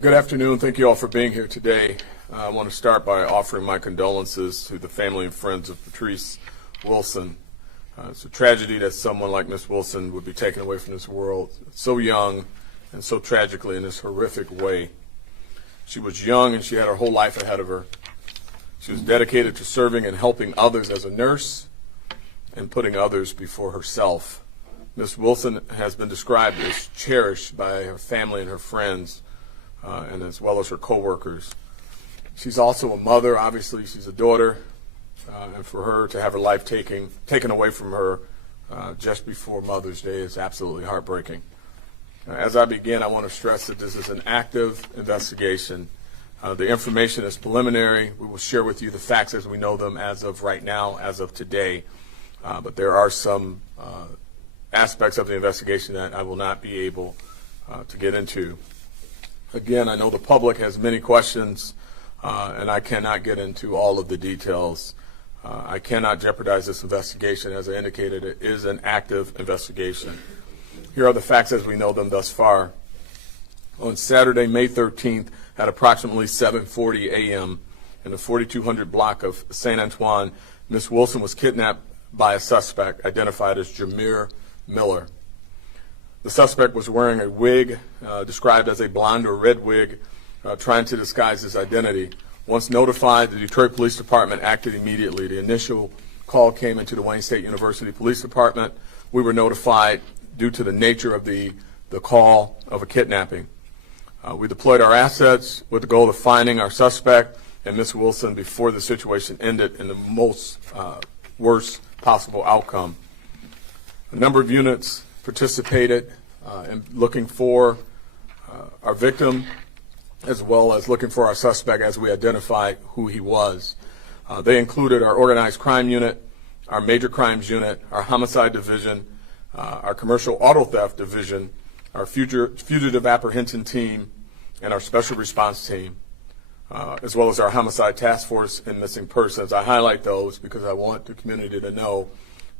Good afternoon. Thank you all for being here today. I want to start by offering my condolences to the family and friends of Patrice Wilson. It's a tragedy that someone like Miss Wilson would be taken away from this world so young and so tragically in this horrific way. She was young and she had her whole life ahead of her. She was dedicated to serving and helping others as a nurse and putting others before herself. Miss Wilson has been described as cherished by her family and her friends, and as well as her coworkers. She's also a mother, obviously. She's a daughter, and for her to have her life taken away from her just before Mother's Day is absolutely heartbreaking. As I begin, I want to stress that this is an active investigation. The information is preliminary. We will share with you the facts as we know them as of right now, as of today. But there are some aspects of the investigation that I will not be able to get into. Again, I know the public has many questions, and I cannot get into all of the details. I cannot jeopardize this investigation. As I indicated, it is an active investigation. Here are the facts as we know them thus far. On Saturday, May 13th, at approximately 7:40 a.m. in the 4200 block of St. Antoine, Miss Wilson was kidnapped by a suspect identified as Jameer Miller. The suspect was wearing a wig, described as a blonde or red wig, trying to disguise his identity. Once notified, the Detroit Police Department acted immediately. The initial call came into the Wayne State University Police Department. We were notified due to the nature of the call of a kidnapping. We deployed our assets with the goal of finding our suspect and Miss Wilson before the situation ended in the most worst possible outcome. A number of units participated in looking for our victim, as well as looking for our suspect as we identified who he was. They included our organized crime unit, our major crimes unit, our homicide division, our commercial auto theft division, our fugitive apprehension team, and our special response team, as well as our homicide task force and missing persons. I highlight those because I want the community to know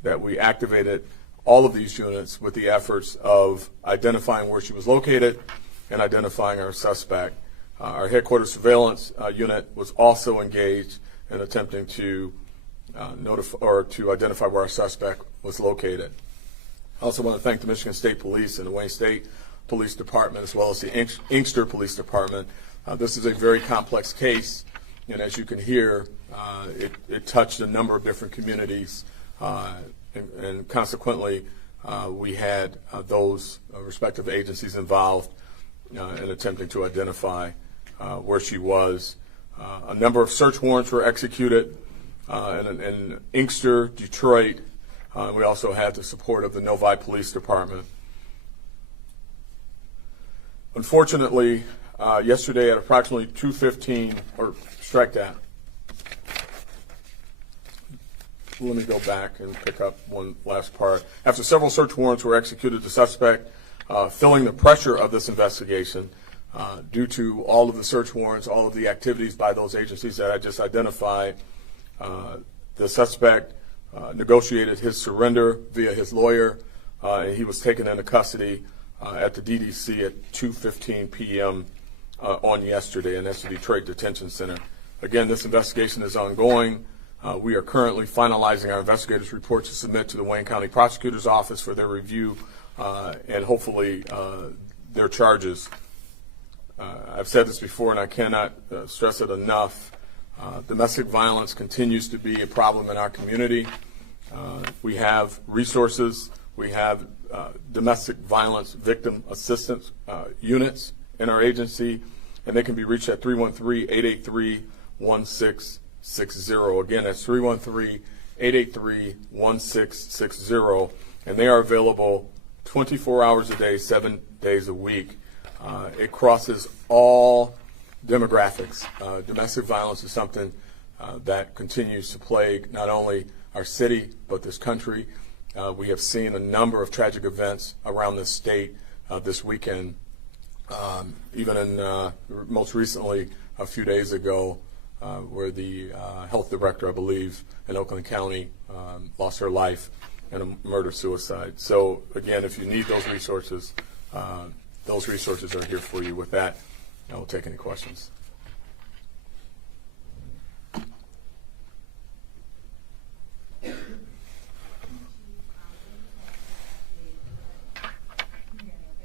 that we activated all of these units with the efforts of identifying where she was located and identifying our suspect. Our headquarters surveillance unit was also engaged in attempting to identify where our suspect was located. I also want to thank the Michigan State Police and the Wayne State Police Department, as well as the Inkster Police Department. This is a very complex case, and as you can hear, it touched a number of different communities. And consequently, we had those respective agencies involved in attempting to identify where she was. A number of search warrants were executed in Inkster, Detroit. We also had the support of the Novi Police Department. Unfortunately, yesterday at approximately 2:15, or strike that. Let me go back and pick up one last part. After several search warrants were executed, the suspect, feeling the pressure of this investigation, due to all of the search warrants, all of the activities by those agencies that I just identified, the suspect negotiated his surrender via his lawyer, and he was taken into custody at the DDC at 2:15 p.m. On yesterday, and that's the Detroit Detention Center. Again, this investigation is ongoing. We are currently finalizing our investigators' report to submit to the Wayne County Prosecutor's Office for their review and hopefully their charges. I've said this before and I cannot stress it enough. Domestic violence continues to be a problem in our community. We have resources. We have domestic violence victim assistance units in our agency, and they can be reached at 313-883-1660. Again, that's 313-883-1660, and they are available 24 hours a day, 7 days a week. It crosses all demographics. Domestic violence is something that continues to plague not only our city, but this country. We have seen a number of tragic events around this state this weekend. Even in most recently, a few days ago, where the health director, I believe, in Oakland County lost her life in a murder-suicide. So again, if you need those resources are here for you. With that, I will take any questions.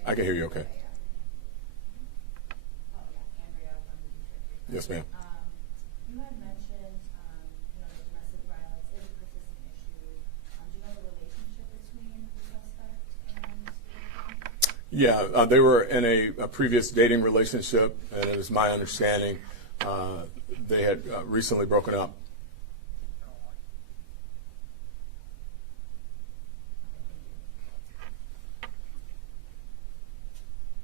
I can hear you okay. Yes, ma'am. You had mentioned, domestic violence is a persistent issue. Do you know the relationship between the suspect and the victim? Yeah, they were in a previous dating relationship, and it is my understanding they had recently broken up.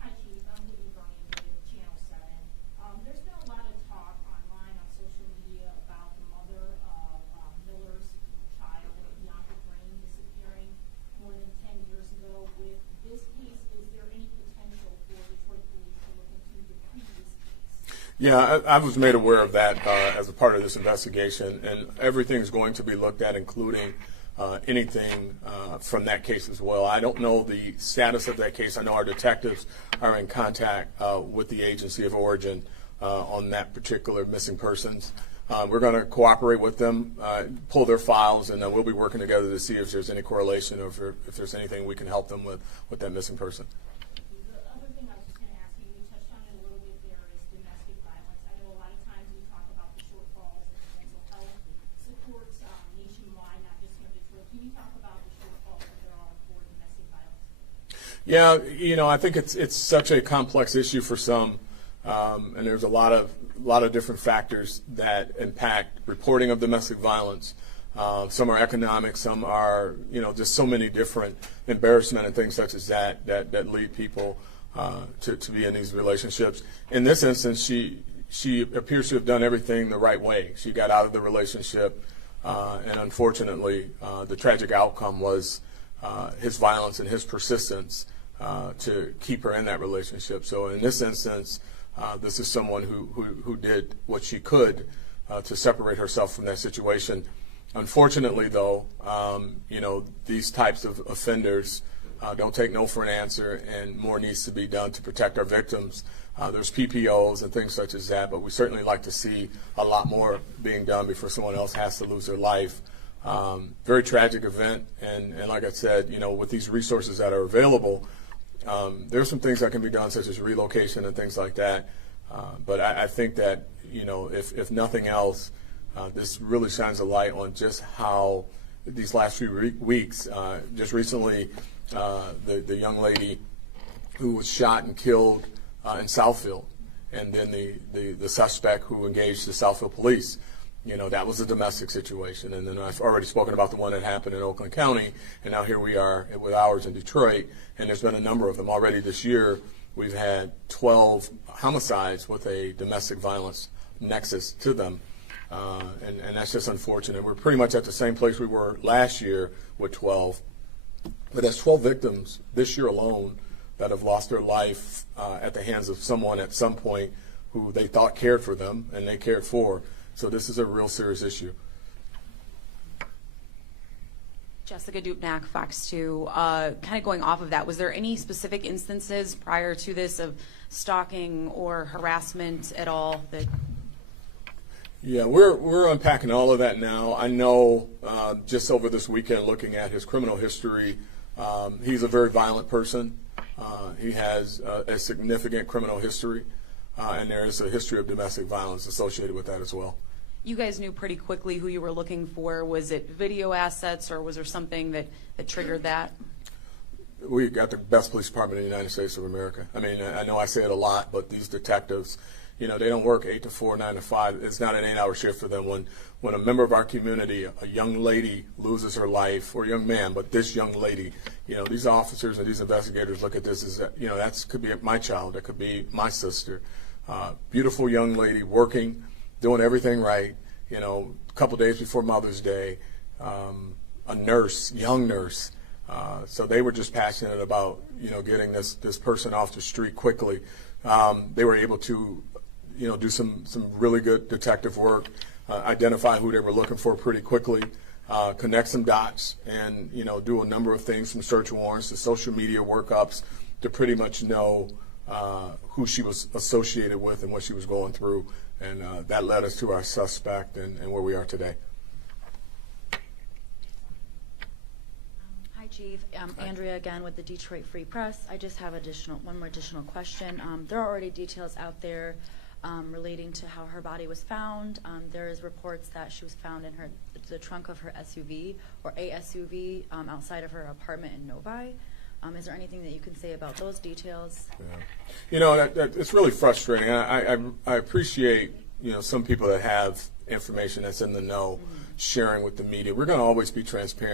Hi, Chief. I'm Vicky Bernie with Channel 7. There's been a lot of talk online on social media about the mother of Miller's child, Bianca Green, disappearing more than 10 years ago. With this case, is there any potential for Detroit police to look into the previous case? Yeah, I was made aware of that as a part of this investigation, and everything's going to be looked at, including anything from that case as well. I don't know the status of that case. I know our detectives are in contact with the agency of origin on that particular missing persons. We're going to cooperate with them, pull their files, and we'll be working together to see if there's any correlation or if there's anything we can help them with that missing person. The other thing I was just going to ask you touched on it a little bit there, is domestic violence. I know a lot of times we talk about the shortfalls in mental health supports nationwide, not just in Detroit. Can you talk about the shortfalls that there are for domestic violence? Yeah, I think it's such a complex issue for some, and there's a lot of different factors that impact reporting of domestic violence. Some are economic, some are just so many different embarrassment and things such as that lead people to be in these relationships. In this instance, she appears to have done everything the right way. She got out of the relationship, and unfortunately, the tragic outcome was his violence and his persistence to keep her in that relationship. So in this instance, this is someone who did what she could to separate herself from that situation. Unfortunately, though, these types of offenders don't take no for an answer, and more needs to be done to protect our victims. There's PPOs and things such as that, but we certainly like to see a lot more being done before someone else has to lose their life. Very tragic event, and like I said, with these resources that are available, there's some things that can be done, such as relocation and things like that. But I think that, if nothing else, this really shines a light on just how these last few weeks, just recently, the young lady who was shot and killed in Southfield, and then the suspect who engaged the Southfield police, that was a domestic situation. And then I've already spoken about the one that happened in Oakland County, and now here we are with ours in Detroit, and there's been a number of them already this year. We've had 12 homicides with a domestic violence nexus to them, and that's just unfortunate. We're pretty much at the same place we were last year with 12, but that's 12 victims this year alone that have lost their life at the hands of someone at some point who they thought cared for them and they cared for. So this is a real serious issue. Jessica Dupnack, Fox 2. Kind of going off of that, was there any specific instances prior to this of stalking or harassment at all? Yeah, we're unpacking all of that now. I know just over this weekend, looking at his criminal history, he's a very violent person. He has a significant criminal history, and there is a history of domestic violence associated with that as well. You guys knew pretty quickly who you were looking for. Was it video assets, or was there something that triggered that? We got the best police department in the United States of America. I mean, I know I say it a lot, but these detectives, they don't work 8 to 4, 9 to 5. It's not an 8-hour shift for them. When a member of our community, a young lady, loses her life, or a young man, but this young lady, these officers and these investigators look at this as, that could be my child, that could be my sister. Beautiful young lady working, doing everything right, a couple days before Mother's Day, a nurse, young nurse. So they were just passionate about, getting this person off the street quickly. They were able to, do some really good detective work, identify who they were looking for pretty quickly, connect some dots, and, do a number of things from search warrants to social media workups to pretty much know who she was associated with and what she was going through, and that led us to our suspect and where we are today. Hi, Chief. Andrea again with the Detroit Free Press. I just have one more additional question. There are already details out there relating to how her body was found. There is reports that she was found in the trunk of her SUV or a SUV outside of her apartment in Novi. Is there anything that you can say about those details? Yeah. You know, it's really frustrating. I appreciate, you know, some people that have information that's in the know sharing with the media. We're going to always be transparent.